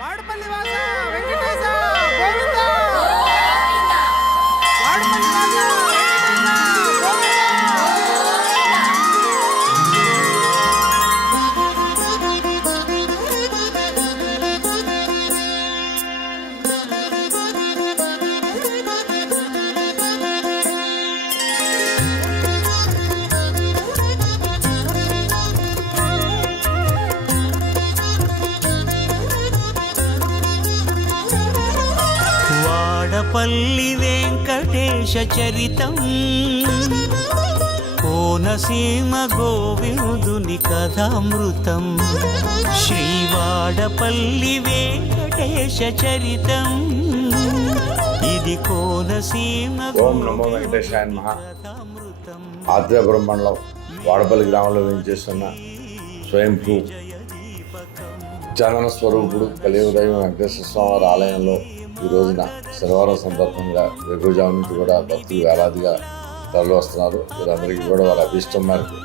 వాడపల్లి వాస వెంకటేశ వాడపల్లి వెంకటేశ చరితం. కోనసీమ గోవిందుని కథామృతం. శ్రీవాడపల్లి వెంకటేశ చరితం. ఇది కోనసీమ ఓం నమో వెంకటేశాయ మహా ఆత్రేయపురం మండలం వాడపల్లి గ్రామంలో వేయించేస్తున్న స్వయంభూ చందన స్వరూపుడు కలియుదయం వెంకటేశ్వర స్వామి వారి ఆలయంలో ఈ రోజున శనివారం సందర్భంగా వేకుజాము నుంచి కూడా భక్తులు వేలాదిగా తరలి వస్తున్నారు. వీరందరికీ కూడా వారి అభిష్టం మేరకు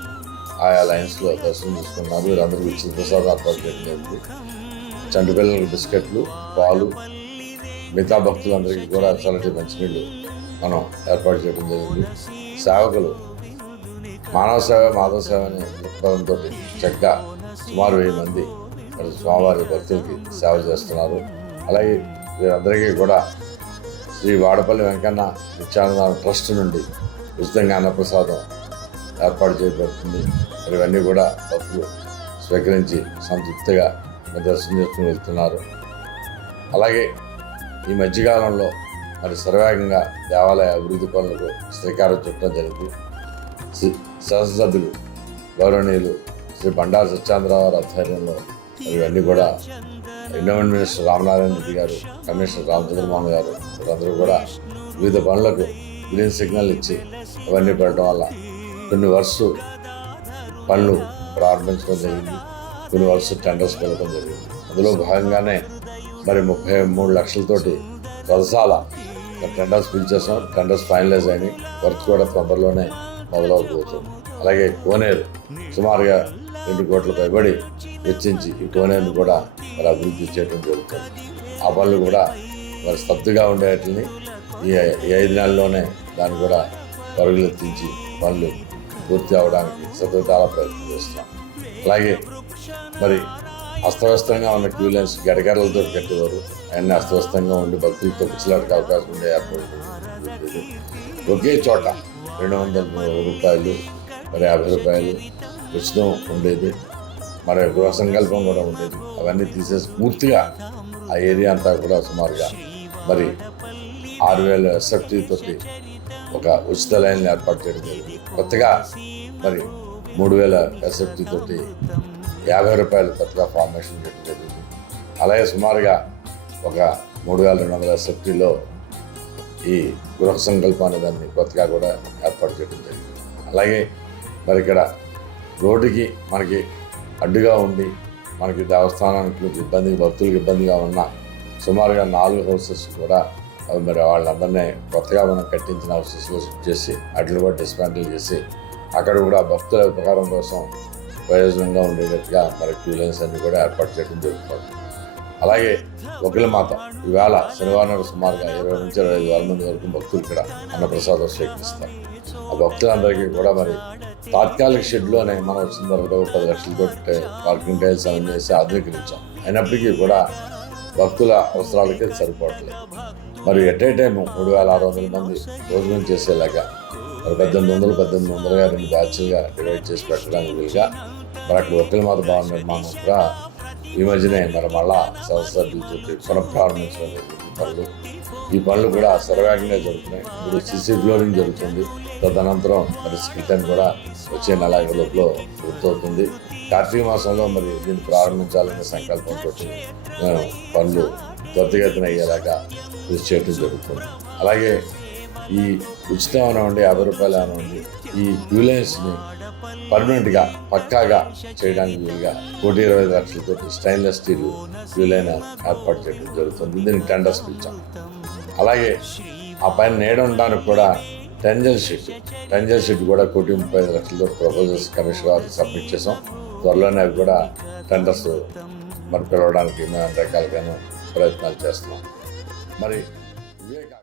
ఆయా లైన్స్లో దర్శనం చేసుకున్నారు. వీరందరికీ ఉచిత ప్రసాదం ఏర్పాటు చేయడం జరిగింది చంటి పిల్లలకు బిస్కెట్లు పాలు మిగతా భక్తులందరికీ కూడా చల్లటి మంచినీళ్ళు మనం ఏర్పాటు చేయడం జరిగింది. సేవకులు మానవ సేవ మాధవ సేవ అనే దృక్పథంతో చక్కగా సుమారు వెయ్యి మంది స్వామివారి భక్తులకి సేవ చేస్తున్నారు. అలాగే వీరందరికీ కూడా శ్రీ వాడపల్లి వెంకన్న నిత్యానంద ట్రస్ట్ నుండి ఉచితంగా అన్నప్రసాదం ఏర్పాటు చేయబడుతుంది మరి ఇవన్నీ కూడా భక్తులు స్వీకరించి సంతృప్తిగా దర్శనం చేసుకుని వెళ్తున్నారు. అలాగే ఈ మధ్యకాలంలో మరి సర్వేగంగా దేవాలయ అభివృద్ధి పనులకు శ్రీకారం చుట్టడం జరిగింది. శ్రీ శాసనసభ్యులు గౌరవనీయులు శ్రీ బండారు సత్యాంధ్రరావు గారి ఆధ్వర్యంలో ఇవన్నీ కూడా ఎండోమెంట్ మినిస్టర్ రామనారాయణ రెడ్డి గారు కమిషనర్ రామచంద్రమోహన్ గారు వీళ్ళందరూ కూడా వివిధ పనులకు గ్రీన్ సిగ్నల్ ఇచ్చి అవన్నీ పెట్టడం వల్ల కొన్ని వరుస పనులు ప్రారంభించడం జరిగింది. కొన్ని వరుస టెండర్స్ పెట్టడం జరిగింది. అందులో భాగంగానే మరి ముప్పై మూడు లక్షలతోటి వలసాల టెండర్స్ పిలిచేసాం టెండర్స్ ఫైనలైజ్ అయినాయి. వర్క్ కూడా తొందరలోనే మొదలవబోతుంది అలాగే కోనేరు సుమారుగా రెండు కోట్ల పైబడి వెచ్చించి ఈ కోనేరును కూడా మరి అభివృద్ధి చేయడం జరుగుతుంది. ఆ పనులు కూడా మరి స్తబ్దుగా ఉండేటిని ఈ ఐదు నెలల్లోనే దాన్ని కూడా పరుగులెత్తించి పనులు పూర్తి అవడానికి సతతాల ప్రయత్నం చేస్తున్నాం. అలాగే మరి అస్తవ్యస్తంగా ఉన్న క్యూ లైన్స్ గడగడలతో కట్టేవారు. అవన్నీ అస్తవ్యస్తంగా ఉండి భక్తులతో పిచ్చలాడికి అవకాశం ఉండే ఏర్పడుతుంది ఒకే చోట రెండు వందల రూపాయలు మరి యాభై రూపాయలు ఉచితం ఉండేది. మరి గృహ సంకల్పం కూడా ఉండేది. అవన్నీ తీసేసి పూర్తిగా ఆ ఏరియా అంతా కూడా సుమారుగా మరి ఆరు వేల ఎస్ఎఫ్టీతో తోటి ఒక ఉచిత లైన్ ఏర్పాటు చేయడం జరిగింది. కొత్తగా మరి మూడు వేల ఎస్ఎఫ్టీతో తోటి యాభై రూపాయలు కొత్తగా ఫార్మేషన్ చేయడం జరిగింది. అలాగే సుమారుగా ఒక మూడు వేల రెండు వందల ఎస్ఎఫ్టీలో ఈ గృహ సంకల్పం అనే దాన్ని కొత్తగా కూడా ఏర్పాటు చేయడం జరిగింది. అలాగే మరి ఇక్కడ రోడ్డుకి మనకి అడ్డుగా ఉండి మనకి దేవస్థానానికి ఇబ్బంది భక్తులకు ఇబ్బందిగా ఉన్న సుమారుగా నాలుగు హౌసెస్ కూడా అవి మరి వాళ్ళందరినీ కొత్తగా మనం కట్టించిన హౌసెస్లో షిఫ్ట్ చేసి అట్లు కూడా డిస్మాంటిల్ చేసి అక్కడ కూడా భక్తుల ఉపకారం కోసం ప్రయోజనంగా ఉండేటట్టుగా మరి క్యూ లైన్స్ అన్ని కూడా ఏర్పాటు చేయడం జరుగుతుంది. అలాగే ఒకరి మాత ఈవేళ శనివారం నాడు సుమారుగా ఇరవై నుంచి ఇరవై ఐదు వేల మంది వరకు భక్తులు ఇక్కడ అన్నప్రసాదం స్వీకరిస్తారు ఆ భక్తులందరికీ కూడా మరి తాత్కాలిక షెడ్లోనే మనం వచ్చిన తర్వాత ఒక పది లక్షలతో పార్కింగ్ టైల్స్ అవన్నీ వేసి ఆధునీకరించాం. అయినప్పటికీ కూడా భక్తుల అవసరాలకి అది సరిపోవట్లేదు. మరి ఎట్ ఏ టైం మూడు వేల ఆరు వందల మంది భోజనం చేసేలాగా మరి పద్దెనిమిది వందలు పద్దెనిమిది వందలుగా రెండు బ్యాచ్లుగా డివైడ్ చేసి పెట్టడానికి వీలుగా మరి అక్కడ ఒక్కల మాత భవన నిర్మాణం కూడా ఈ మధ్యనే మరి మళ్ళా సదస్సభ్యులతో పునఃప్రారంభించడం జరిగింది పనులు ఈ పనులు కూడా సర్వేగంగా జరుగుతున్నాయి. ఇప్పుడు సిసి ఫ్లోరింగ్ జరుగుతుంది. తదనంతరం మరి స్కిల్టన్ కూడా వచ్చే నెల లోపల పూర్తవుతుంది. కార్తీక మాసంలో మరి దీన్ని ప్రారంభించాలనే సంకల్పంతో మేము పనులు త్వరితగతిన అయ్యేలాగా కృషి చేయడం జరుగుతుంది. అలాగే ఈ ఉచితం అనవండి యాభై రూపాయలు అనవండి ఈ క్యూలెన్స్ని పర్మనెంట్గా పక్కాగా చేయడానికి వీలుగా కోటి ఇరవై ఐదు లక్షలతో స్టెయిన్లెస్ స్టీల్ వీలైన ఏర్పాటు చేయడం జరుగుతుంది. దీనికి టెండర్స్ పిలిచాం. అలాగే ఆ పైన నీడ కూడా టెంజల్ షీట్ టెంజల్ షీట్ కూడా కోటి ముప్పై ఐదు లక్షలతో ప్రపోజల్స్ కమిషన్ గారికి సబ్మిట్ చేసాం త్వరలోనే అవి కూడా టెండర్స్ మరి పిలవడానికి మేము రకాలుగాను ప్రయత్నాలు చేస్తున్నాం. మరి